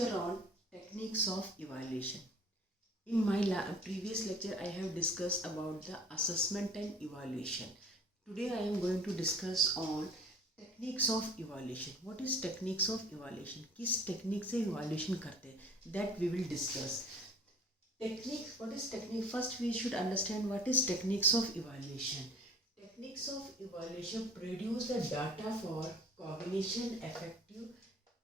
lecture on techniques of evaluation. In my previous lecture, I have discussed about the assessment and evaluation. Today, I am going to discuss on techniques of evaluation. What is techniques of evaluation? किस technique से evaluation करते हैं? That we will discuss. Techniques. What is technique? First, we should understand what is techniques of evaluation. Techniques of evaluation produce the data for cognition, affective,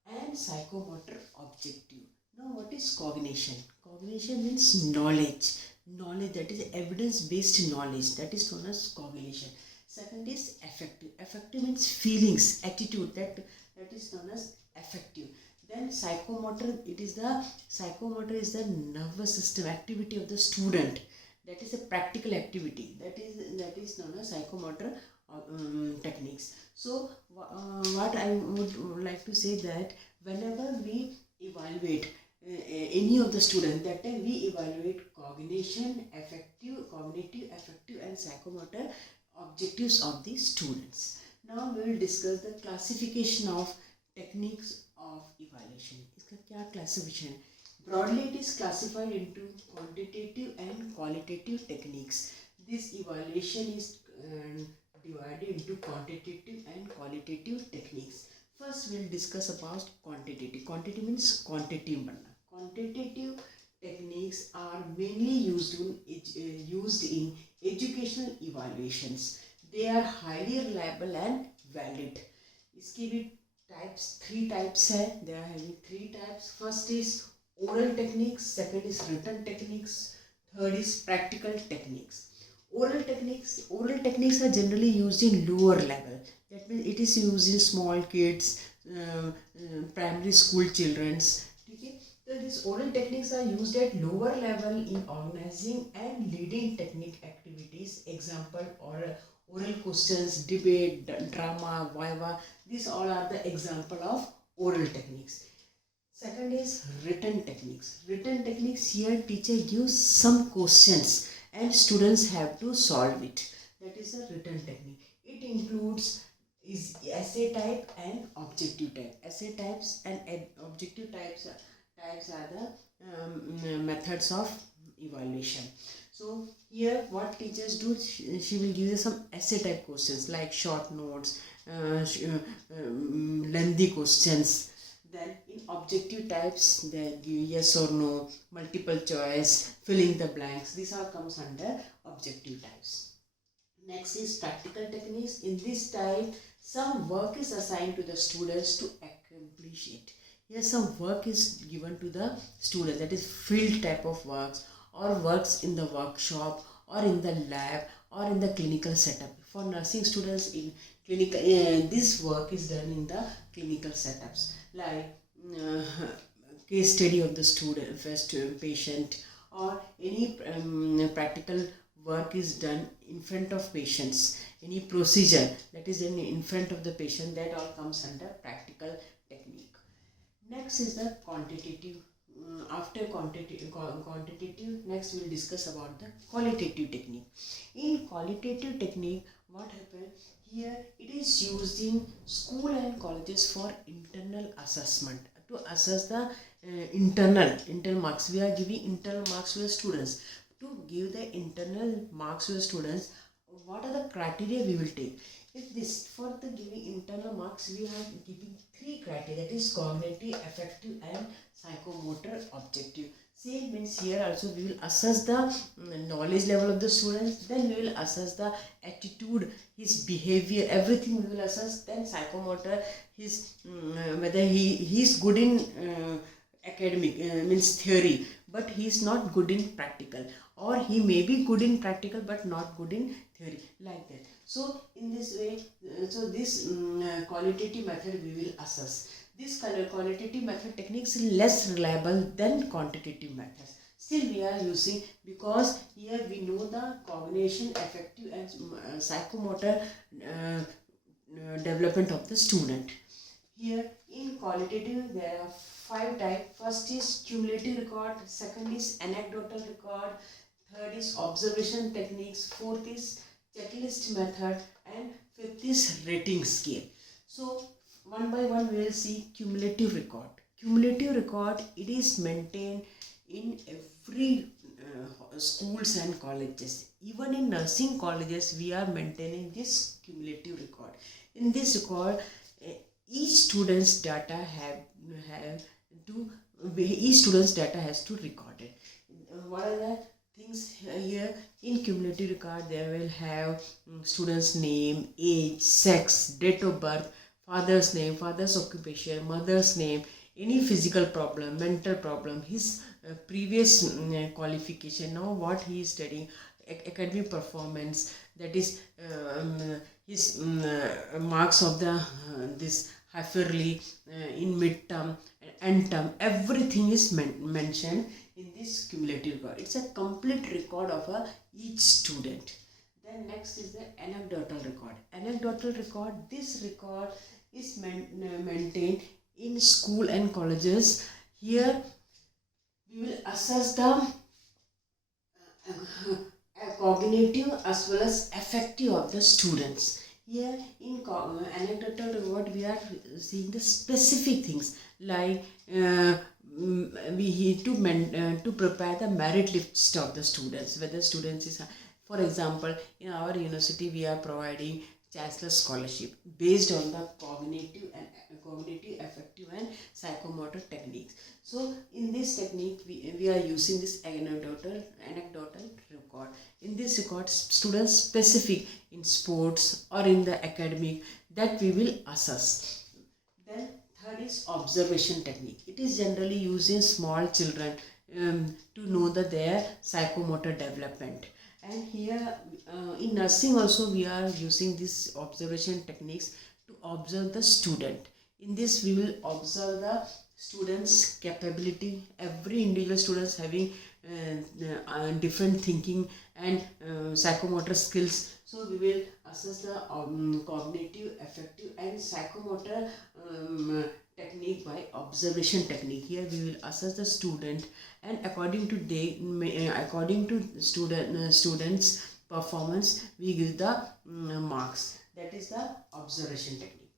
and psychomotor objective. Now, what is cognition? Cognition means knowledge. Knowledge, that is evidence-based knowledge, that is known as cognition. Second is affective. Affective means feelings, attitude, that is known as affective. Then psychomotor, psychomotor is the nervous system activity of the student. That is a practical activity. That is known as psychomotor techniques. So what I would like to say that whenever we evaluate any of the students, that time we evaluate cognitive, affective and psychomotor objectives of the students. Now we will discuss the classification of techniques of evaluation. इसका क्या classification? Broadly, it is classified into quantitative and qualitative techniques. This evaluation is divided into quantitative and qualitative techniques. First, we will discuss about quantitative. Quantitative means quantitative बनना. Quantitative techniques are mainly used in educational evaluations. They are highly reliable and valid. इसकी भी three types है. They are having three types. First is oral techniques, second is written techniques, third is practical techniques. Oral techniques are generally used in lower level. That means it is used in small kids, primary school children's. Okay? So these oral techniques are used at lower level in organizing and leading technique activities. Example, oral questions, debate, drama, viva. These all are the example of oral techniques. Second is written techniques. Written techniques, here teacher gives some questions and students have to solve it. That is a written technique. It includes essay type and objective type. Essay types and objective types are the methods of evaluation. So here what teachers do, she will give you some essay type questions like short notes, lengthy questions. Then in objective types, they give yes or no, multiple choice, filling the blanks. These all comes under objective types. Next is practical techniques. In this type, some work is assigned to the students to accomplish it. Here some work is given to the students, that is field type of works or works in the workshop or in the lab or in the clinical setup. For nursing students in clinical, this work is done in the clinical setups, like case study of the student, first patient, or any practical work is done in front of patients. Any procedure that is done in front of the patient, that all comes under practical technique. Next is the quantitative. After quantitative, next we will discuss about the qualitative technique. In qualitative technique, what happens here? It is used in school and colleges for internal assessment, to assess the internal marks. We are giving internal marks to the students. To give the internal marks to the students, what are the criteria we will take? If this, for the giving internal marks, we are giving three criteria, that is cognitive, affective and psychomotor objective. Same means here also we will assess the knowledge level of the students, then we will assess the attitude, his behavior, everything we will assess. Then psychomotor, his whether he is good in academic, means theory, but he is not good in practical, or he may be good in practical but not good in theory, like that. So in this way, this qualitative method we will assess. This qualitative method techniques is less reliable than quantitative methods. Still we are using, because here we know the cognition, affective and psychomotor development of the student. Here in qualitative there are 5 types. First is cumulative record, second is anecdotal record, third is observation techniques, fourth is checklist method, and fifth is rating scale. So one by one we will see cumulative record. Cumulative record, it is maintained in every schools and colleges. Even in nursing colleges, we are maintaining this cumulative record. In this record, each student's data have to each student's data has to record it. What are the things here in cumulative record? They will have student's name, age, sex, date of birth, father's name, father's occupation, mother's name, any physical problem, mental problem, his previous qualification, now what he is studying, academic performance, that is his marks of the this half yearly, in midterm, end term, everything is mentioned in this cumulative record. It's a complete record of each student. Then next is the anecdotal record. Anecdotal record, this record is maintained in school and colleges. Here we will assess the cognitive as well as affective of the students. Here in anecdotal record, we are seeing the specific things like we need to prepare the merit list of the students, whether students is, for example, in our university we are providing Chancellor Scholarship based on the cognitive, affective and psychomotor techniques. So in this technique we are using this anecdotal record. In this record, students specific in sports or in the academic, that we will assess. Then third is observation technique. It is generally used in small children to know their psychomotor development. And here in nursing also we are using this observation techniques to observe the student. In this we will observe the students' capability. Every individual students having different thinking and psychomotor skills. So we will assess the cognitive, affective and psychomotor technique by observation technique. Here we will assess the student, and according to students performance we give the marks. That is the observation technique.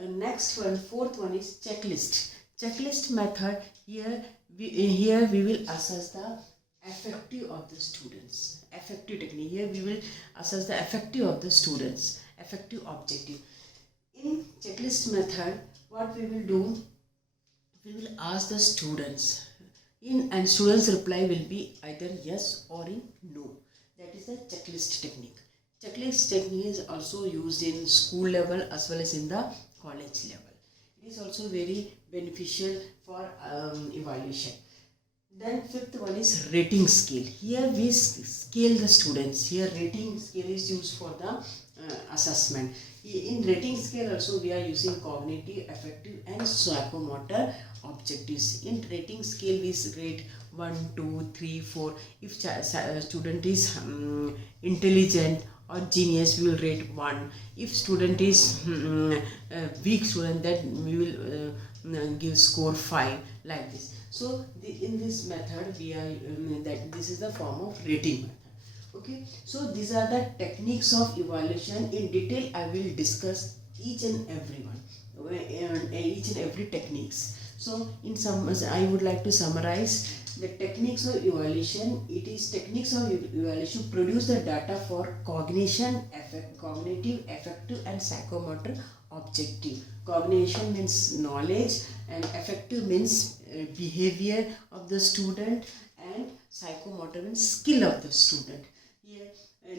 Next one, fourth one is checklist method. Here we will assess the affective of the students. Affective technique. Here we will assess the affective of the students, affective objective. In checklist method, what we will do, we will ask the students and students reply will be either yes or in no. That is the checklist technique. Checklist technique is also used in school level as well as in the college level. It is also very beneficial for evaluation. Then fifth one is rating scale. Here we scale the students. Here rating scale is used for the assessment. In rating scale also we are using cognitive, affective and psychomotor objectives. In rating scale we rate 1, 2, 3, 4. If student is intelligent or genius, we will rate 1. If student is weak student, then we will give score 5, like this. So in this method we are that this is the form of rating method. Okay, so these are the techniques of evaluation. In detail I will discuss each and every one, each and every techniques. So in some, I would like to summarize the techniques of evaluation. It is techniques of evaluation produce the data for cognition, cognitive, affective and psychomotor objective. Cognition means knowledge and affective means behavior of the student, and psychomotor means skill of the student. Here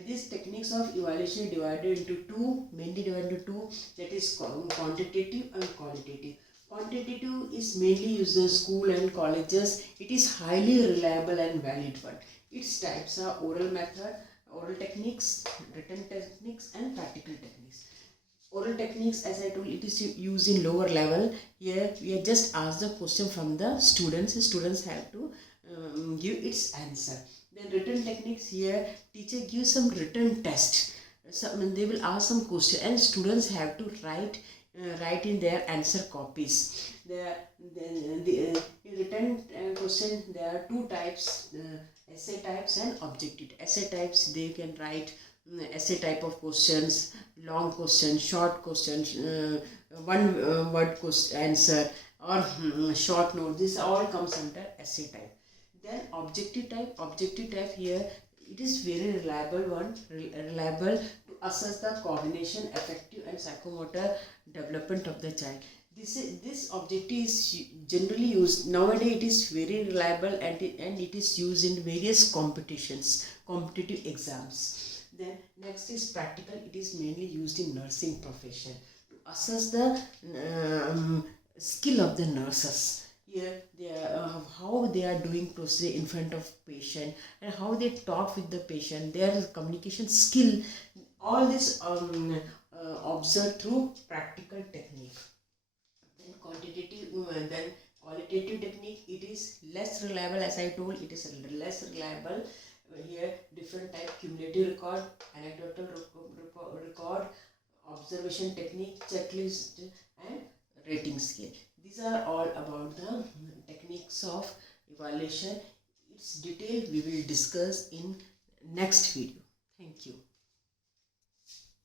these techniques of evaluation divided into mainly divided into two, that is quantitative and qualitative. Quantitative is mainly used in school and colleges. It is highly reliable and valid one. Its types are oral method, oral techniques, written techniques and practical techniques. Oral techniques, as I told, it is used in lower level. Here we are just asked the question from the students. Students have to give its answer. Then written techniques, here teacher gives some written test. They will ask some question and students have to write in their answer copies. In written question there are two types, essay types and objective. Essay types, they can write essay type of questions, long questions, short questions, one word question answer, or short note. This all comes under essay type. Then objective type here, it is very reliable to assess the coordination, affective and psychomotor development of the child. This objective is generally used nowadays. It is very reliable, and it is used in various competitive exams. Then next is practical. It is mainly used in nursing profession to assess the skill of the nurses. Here they are, how they are doing procedure in front of patient, and how they talk with the patient, their communication skill. All this observed through practical technique. Then qualitative technique, it is less reliable. As I told, it is less reliable. Here different type: cumulative record, anecdotal record, observation technique, checklist and rating scale. These are all about the techniques of evaluation. Its detail we will discuss in next video. Thank you.